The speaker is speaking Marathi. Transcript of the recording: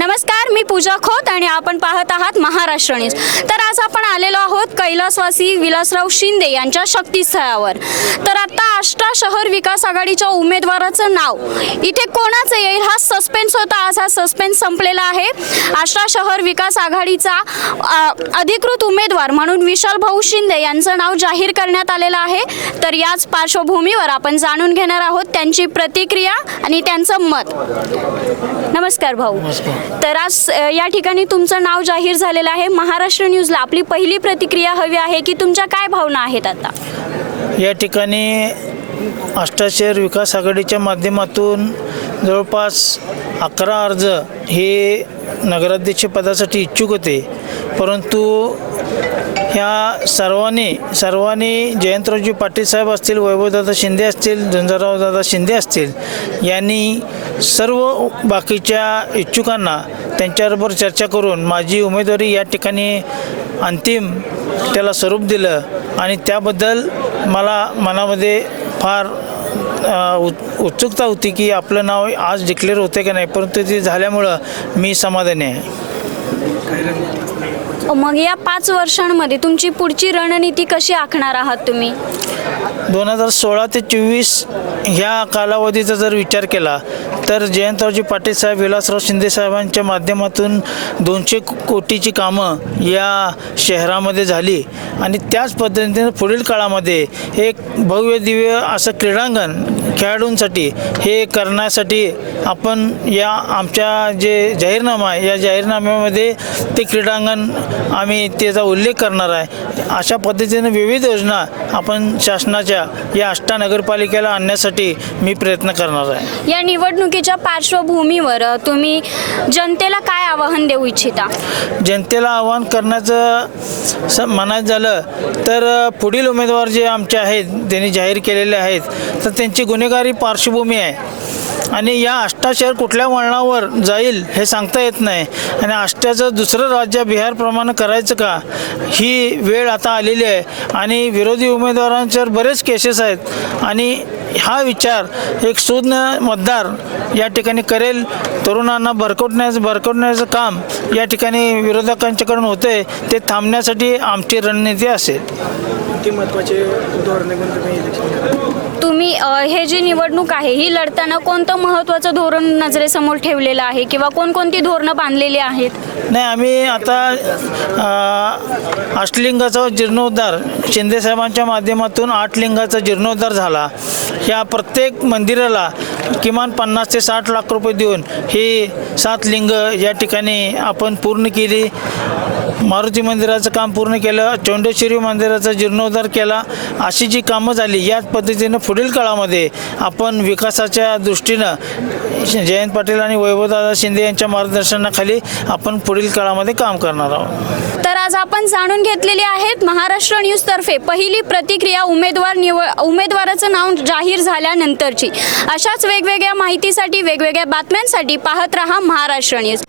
नमस्कार मी पूजा खोत आणि आपण पाहत आहात महाराष्ट्र न्यूज. तर आज आपण आलेलो आहोत कैलासवासी विलासराव शिंदे यांच्या शक्तीस्थळावर. तर आता आष्टा शहर विकास आघाडीच्या उमेदवाराचं नाव. इथे कोणाचं येईल? हा सस्पेन्स होता. आज हा सस्पेन्स संपलेला आहे. आष्टा शहर विकास आघाडीचा अधिकृत उमेदवार म्हणून विशाल भाऊ शिंदे यांचं नाव जाहीर करण्यात आलेलं आहे. तर याच पार्श्वभूमीवर आपण जाणून घेणार आहोत त्यांची प्रतिक्रिया आणि त्यांचं मत. नमस्कार भाऊ. तर आज अ, या ठिकाणी तुमचं नाव जाहीर झालेलं आहे. महाराष्ट्र न्यूजला आपली पहिली प्रतिक्रिया हवी आहे की तुमच्या काय भावना आहेत आता? या ठिकाणी अष्टाशेर विकास आघाडीच्या माध्यमातून जवळपास अकरा अर्ज हे नगराध्यक्ष पदासाठी इच्छुक होते. परंतु ह्या सर्वांनी सर्वांनी जयंतरावजी पाटील साहेब असतील वैभवदादा शिंदे असतील झुंजारावदादा शिंदे असतील यांनी सर्व बाकीच्या इच्छुकांना त्यांच्याबरोबर चर्चा करून माझी उमेदवारी या ठिकाणी अंतिम त्याला स्वरूप दिलं आणि त्याबद्दल मला मनामध्ये फार उत्सुकता होती की आपलं नाव आज डिक्लेअर होते का नाही परंतु ते झाल्यामुळं मी समाधानी आहे. मग या पाच वर्षांमध्ये तुमची पुढची रणनीती कशी आखणार आहात तुम्ही? दोन हजार सोळा ते चोवीस ह्या कालावधीचा जर विचार केला तर जयंतरावजी पाटील साहेब विलासराव शिंदे साहेबांच्या माध्यमातून दोनशे कोटीची कामं या शहरामध्ये झाली. आणि त्याच पद्धतीने पुढील काळामध्ये एक भव्य दिव्य असं क्रीडांगण खेळाडूंसाठी हे करण्यासाठी आपण या आमच्या जे जाहीरनामा आहे या जाहीरनाम्यामध्ये ते क्रीडांगण आम्ही त्याचा उल्लेख करणार आहे. अशा पद्धतीने विविध योजना आपण शासनाच्या या अष्टा नगरपालिकेला आणण्यासाठी मी प्रयत्न करणार आहे. या निवडणुकीच्या पार्श्वभूमीवर तुम्ही जनतेला काय आवाहन देऊ इच्छिता? जनतेला आवाहन करण्याचं स म्हणायचं झालं तर पुढील उमेदवार जे आमचे आहेत त्यांनी जाहीर केलेले आहेत तर त्यांची गुन्हेगारी पार्श्वभूमी आहे. आणि या आष्टा शहर कुठल्या वळणावर जाईल हे सांगता येत नाही. आणि आष्ट्याचं दुसरं राज्य बिहारप्रमाणे करायचं का? ही वेळ आता आलेली आहे. आणि विरोधी उमेदवारांच्यावर बरेच केसेस आहेत. आणि हा विचार एक सुज्ञ मतदार या ठिकाणी करेल. तरुणांना भरकवण्याचं भरकवण्याचं काम या ठिकाणी विरोधकांच्याकडून होते ते थांबण्यासाठी आमची रणनीती असेल. किती धोरणे हे जी निवडणूक आहे ही लढताना कोणतं महत्त्वाचं धोरण नजरेसमोर ठेवलेलं आहे किंवा कोणकोणती धोरणं बांधलेली आहेत? नाही आम्ही आता अष्टलिंगाचा जीर्णोद्धार शिंदेसाहेबांच्या माध्यमातून आठ लिंगाचा जीर्णोद्धार झाला. या प्रत्येक मंदिराला किमान पन्नास ते साठ लाख रुपये देऊन ही सात लिंग या ठिकाणी आपण पूर्ण केली. मारुती मंदिराचं काम पूर्ण केलं चौंडेश्वरी मंदिराचा जीर्णोद्धार केला. अशी जी कामं झाली याच पद्धतीनं पुढील काळामध्ये आपण विकासाच्या दृष्टीनं जयंत पाटील आणि वैभवदादा शिंदे यांच्या मार्गदर्शनाखाली आपण पुढील काळामध्ये काम करणार आहोत. तर आज आपण जाणून घेतलेली आहेत महाराष्ट्र न्यूज तर्फे पहिली प्रतिक्रिया उमेदवार निवड उमेदवाराचं नाव जाहीर झाल्यानंतरची. अशाच वेगवेगळ्या माहितीसाठी वेगवेगळ्या बातम्यांसाठी पाहत रहा महाराष्ट्र न्यूज.